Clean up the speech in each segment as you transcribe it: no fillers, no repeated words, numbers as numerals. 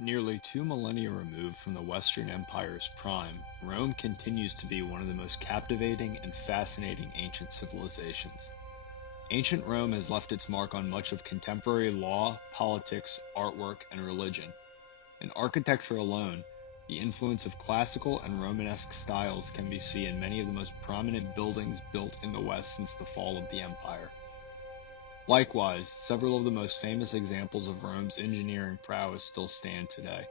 Nearly 2 millennia removed from the Western Empire's prime, Rome continues to be one of the most captivating and fascinating ancient civilizations. Ancient Rome has left its mark on much of contemporary law, politics, artwork, and religion. In architecture alone, the influence of classical and Romanesque styles can be seen in many of the most prominent buildings built in the West since the fall of the empire. Likewise, several of the most famous examples of Rome's engineering prowess still stand today.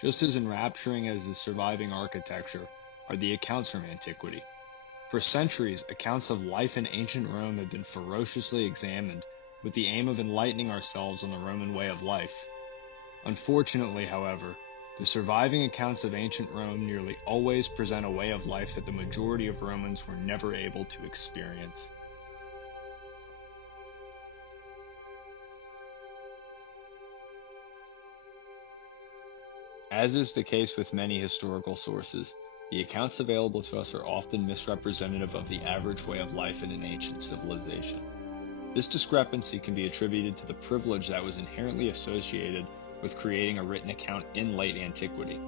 Just as enrapturing as the surviving architecture are the accounts from antiquity. For centuries, accounts of life in ancient Rome have been ferociously examined with the aim of enlightening ourselves on the Roman way of life. Unfortunately, however, the surviving accounts of ancient Rome nearly always present a way of life that the majority of Romans were never able to experience. As is the case with many historical sources, the accounts available to us are often misrepresentative of the average way of life in an ancient civilization. This discrepancy can be attributed to the privilege that was inherently associated with creating a written account in late antiquity.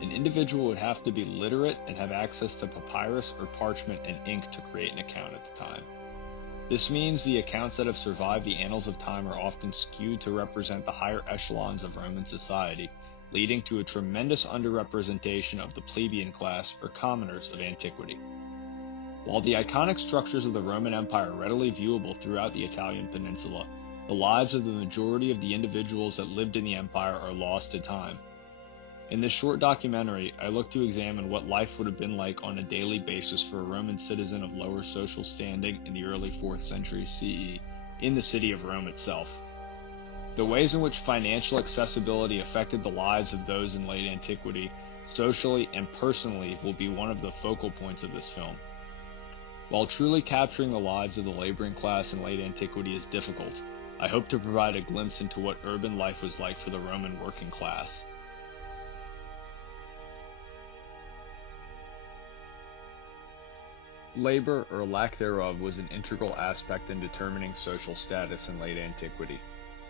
An individual would have to be literate and have access to papyrus or parchment and ink to create an account at the time. This means the accounts that have survived the annals of time are often skewed to represent the higher echelons of Roman society, leading to a tremendous underrepresentation of the plebeian class or commoners of antiquity. While the iconic structures of the Roman Empire are readily viewable throughout the Italian peninsula, the lives of the majority of the individuals that lived in the empire are lost to time. In this short documentary, I look to examine what life would have been like on a daily basis for a Roman citizen of lower social standing in the early 4th century CE in the city of Rome itself. The ways in which financial accessibility affected the lives of those in late antiquity, socially and personally, will be one of the focal points of this film. While truly capturing the lives of the laboring class in late antiquity is difficult, I hope to provide a glimpse into what urban life was like for the Roman working class. Labor, or lack thereof, was an integral aspect in determining social status in late antiquity.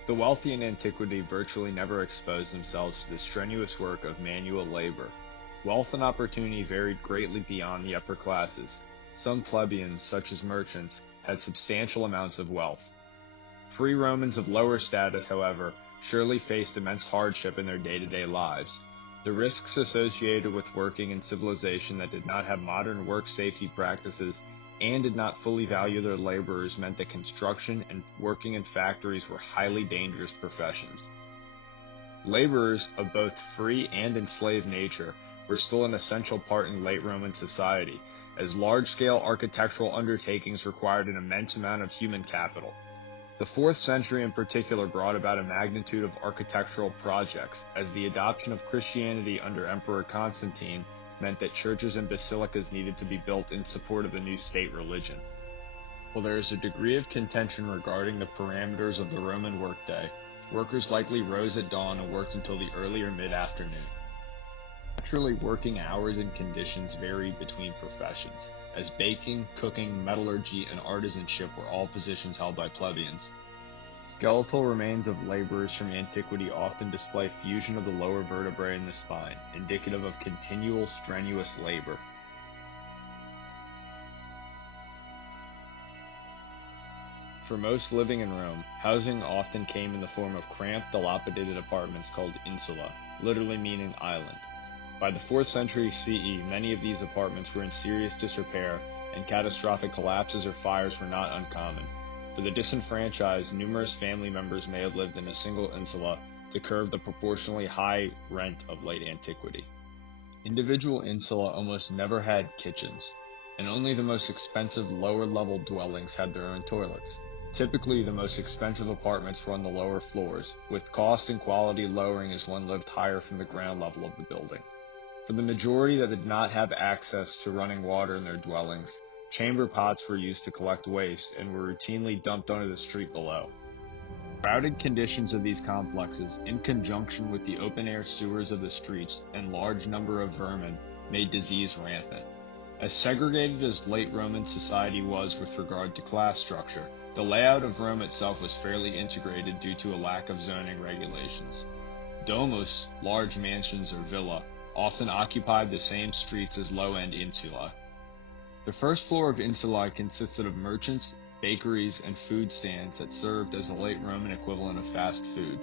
The wealthy in antiquity virtually never exposed themselves to the strenuous work of manual labor. Wealth and opportunity varied greatly beyond the upper classes. Some plebeians, such as merchants, had substantial amounts of wealth. Free Romans of lower status, however, surely faced immense hardship in their day-to-day lives. The risks associated with working in civilization that did not have modern work safety practices and did not fully value their laborers meant that construction and working in factories were highly dangerous professions. Laborers of both free and enslaved nature were still an essential part in late Roman society, as large-scale architectural undertakings required an immense amount of human capital. The 4th century in particular brought about a magnitude of architectural projects, as the adoption of Christianity under Emperor Constantine meant that churches and basilicas needed to be built in support of the new state religion. While there is a degree of contention regarding the parameters of the Roman workday, workers likely rose at dawn and worked until the early or mid-afternoon. Naturally, working hours and conditions varied between professions, as baking, cooking, metallurgy, and artisanship were all positions held by plebeians. Skeletal remains of laborers from antiquity often display fusion of the lower vertebrae in the spine, indicative of continual strenuous labor. For most living in Rome, housing often came in the form of cramped, dilapidated apartments called insula, literally meaning island. By the 4th century CE, many of these apartments were in serious disrepair, and catastrophic collapses or fires were not uncommon. For the disenfranchised, numerous family members may have lived in a single insula to curb the proportionally high rent of late antiquity. Individual insula almost never had kitchens, and only the most expensive lower-level dwellings had their own toilets. Typically, the most expensive apartments were on the lower floors, with cost and quality lowering as one lived higher from the ground level of the building. For the majority that did not have access to running water in their dwellings, chamber pots were used to collect waste and were routinely dumped onto the street below. Crowded conditions of these complexes, in conjunction with the open-air sewers of the streets and large number of vermin, made disease rampant. As segregated as late Roman society was with regard to class structure, the layout of Rome itself was fairly integrated due to a lack of zoning regulations. Domus, large mansions or villa, often occupied the same streets as low-end insulae. The first floor of insulae consisted of merchants, bakeries, and food stands that served as a late Roman equivalent of fast food.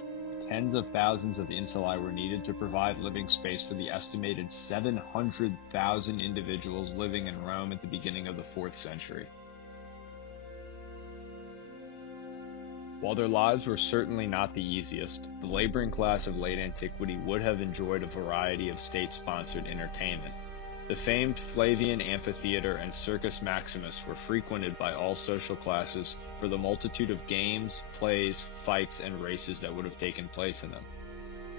Tens of thousands of insulae were needed to provide living space for the estimated 700,000 individuals living in Rome at the beginning of the 4th century. While their lives were certainly not the easiest, the laboring class of late antiquity would have enjoyed a variety of state-sponsored entertainment. The famed Flavian Amphitheater and Circus Maximus were frequented by all social classes for the multitude of games, plays, fights, and races that would have taken place in them.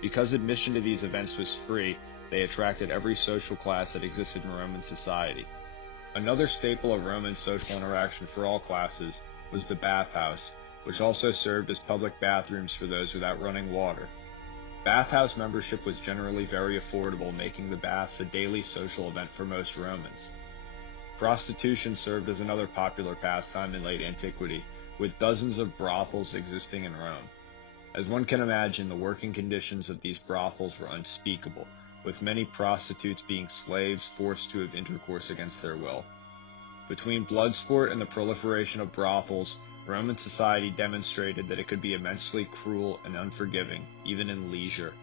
Because admission to these events was free, they attracted every social class that existed in Roman society. Another staple of Roman social interaction for all classes was the bathhouse, which also served as public bathrooms for those without running water. Bathhouse membership was generally very affordable, making the baths a daily social event for most Romans. Prostitution served as another popular pastime in late antiquity, with dozens of brothels existing in Rome. As one can imagine, the working conditions of these brothels were unspeakable, with many prostitutes being slaves forced to have intercourse against their will. Between bloodsport and the proliferation of brothels, Roman society demonstrated that it could be immensely cruel and unforgiving, even in leisure.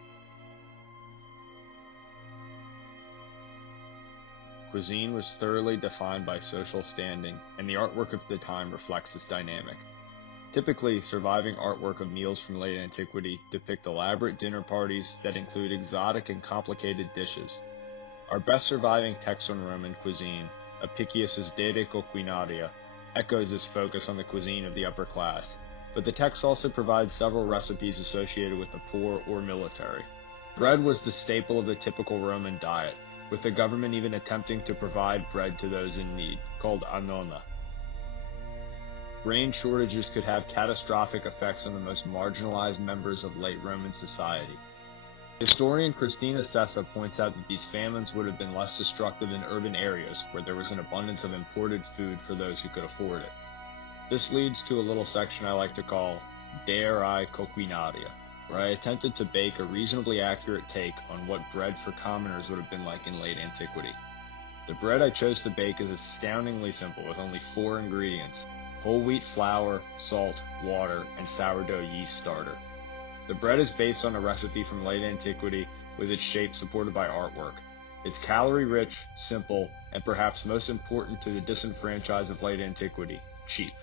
Cuisine was thoroughly defined by social standing, and the artwork of the time reflects this dynamic. Typically, surviving artwork of meals from late antiquity depict elaborate dinner parties that include exotic and complicated dishes. Our best surviving text on Roman cuisine, Apicius's De Coquinaria, echoes this focus on the cuisine of the upper class, but the text also provides several recipes associated with the poor or military. Bread was the staple of the typical Roman diet, with the government even attempting to provide bread to those in need, called annona. Grain shortages could have catastrophic effects on the most marginalized members of late Roman society. Historian Christina Sessa points out that these famines would have been less destructive in urban areas where there was an abundance of imported food for those who could afford it. This leads to a little section I like to call Dei Coquinaria, where I attempted to bake a reasonably accurate take on what bread for commoners would have been like in late antiquity. The bread I chose to bake is astoundingly simple, with only 4 ingredients: whole wheat flour, salt, water, and sourdough yeast starter. The bread is based on a recipe from late antiquity with its shape supported by artwork. It's calorie-rich, simple, and perhaps most important to the disenfranchised of late antiquity, cheap.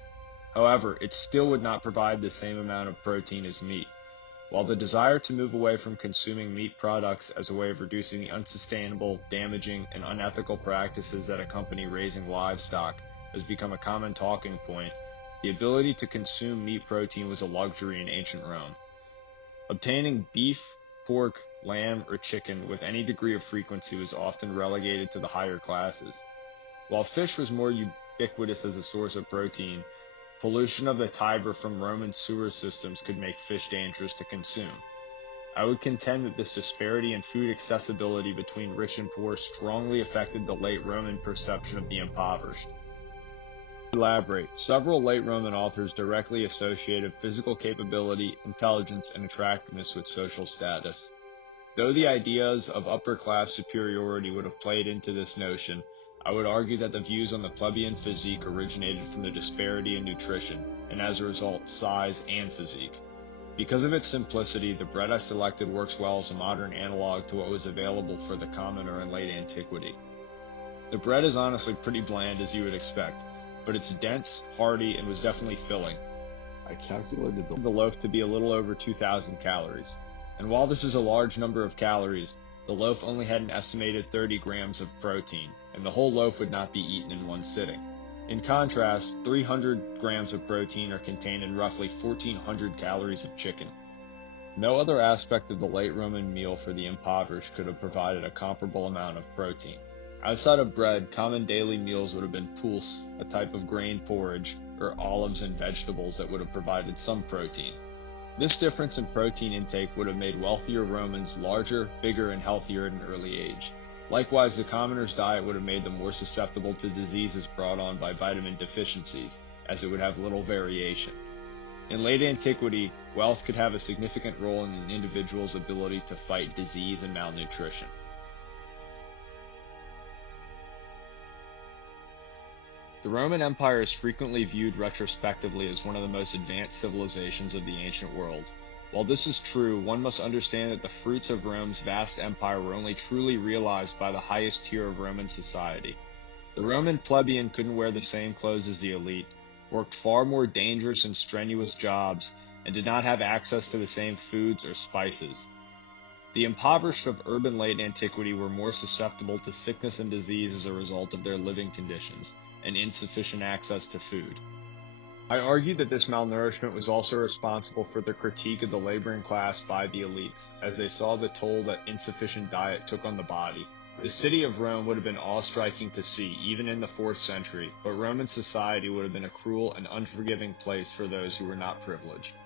However, it still would not provide the same amount of protein as meat. While the desire to move away from consuming meat products as a way of reducing the unsustainable, damaging, and unethical practices that accompany raising livestock has become a common talking point, the ability to consume meat protein was a luxury in ancient Rome. Obtaining beef, pork, lamb, or chicken with any degree of frequency was often relegated to the higher classes. While fish was more ubiquitous as a source of protein, pollution of the Tiber from Roman sewer systems could make fish dangerous to consume. I would contend that this disparity in food accessibility between rich and poor strongly affected the late Roman perception of the impoverished. Elaborate. Several late Roman authors directly associated physical capability, intelligence, and attractiveness with social status. Though the ideas of upper-class superiority would have played into this notion, I would argue that the views on the plebeian physique originated from the disparity in nutrition, and as a result, size and physique. Because of its simplicity, the bread I selected works well as a modern analog to what was available for the commoner in late antiquity. The bread is honestly pretty bland, as you would expect, but it's dense, hearty, and was definitely filling. I calculated the loaf to be a little over 2,000 calories. And while this is a large number of calories, the loaf only had an estimated 30 grams of protein, and the whole loaf would not be eaten in one sitting. In contrast, 300 grams of protein are contained in roughly 1,400 calories of chicken. No other aspect of the late Roman meal for the impoverished could have provided a comparable amount of protein. Outside of bread, common daily meals would have been pulse, a type of grain porridge, or olives and vegetables that would have provided some protein. This difference in protein intake would have made wealthier Romans larger, bigger, and healthier at an early age. Likewise, the commoner's diet would have made them more susceptible to diseases brought on by vitamin deficiencies, as it would have little variation. In late antiquity, wealth could have a significant role in an individual's ability to fight disease and malnutrition. The Roman Empire is frequently viewed retrospectively as one of the most advanced civilizations of the ancient world. While this is true, one must understand that the fruits of Rome's vast empire were only truly realized by the highest tier of Roman society. The Roman plebeian couldn't wear the same clothes as the elite, worked far more dangerous and strenuous jobs, and did not have access to the same foods or spices. The impoverished of urban late antiquity were more susceptible to sickness and disease as a result of their living conditions and insufficient access to food. I argue that this malnourishment was also responsible for the critique of the laboring class by the elites, as they saw the toll that insufficient diet took on the body. The city of Rome would have been awe-striking to see, even in the 4th century, but Roman society would have been a cruel and unforgiving place for those who were not privileged.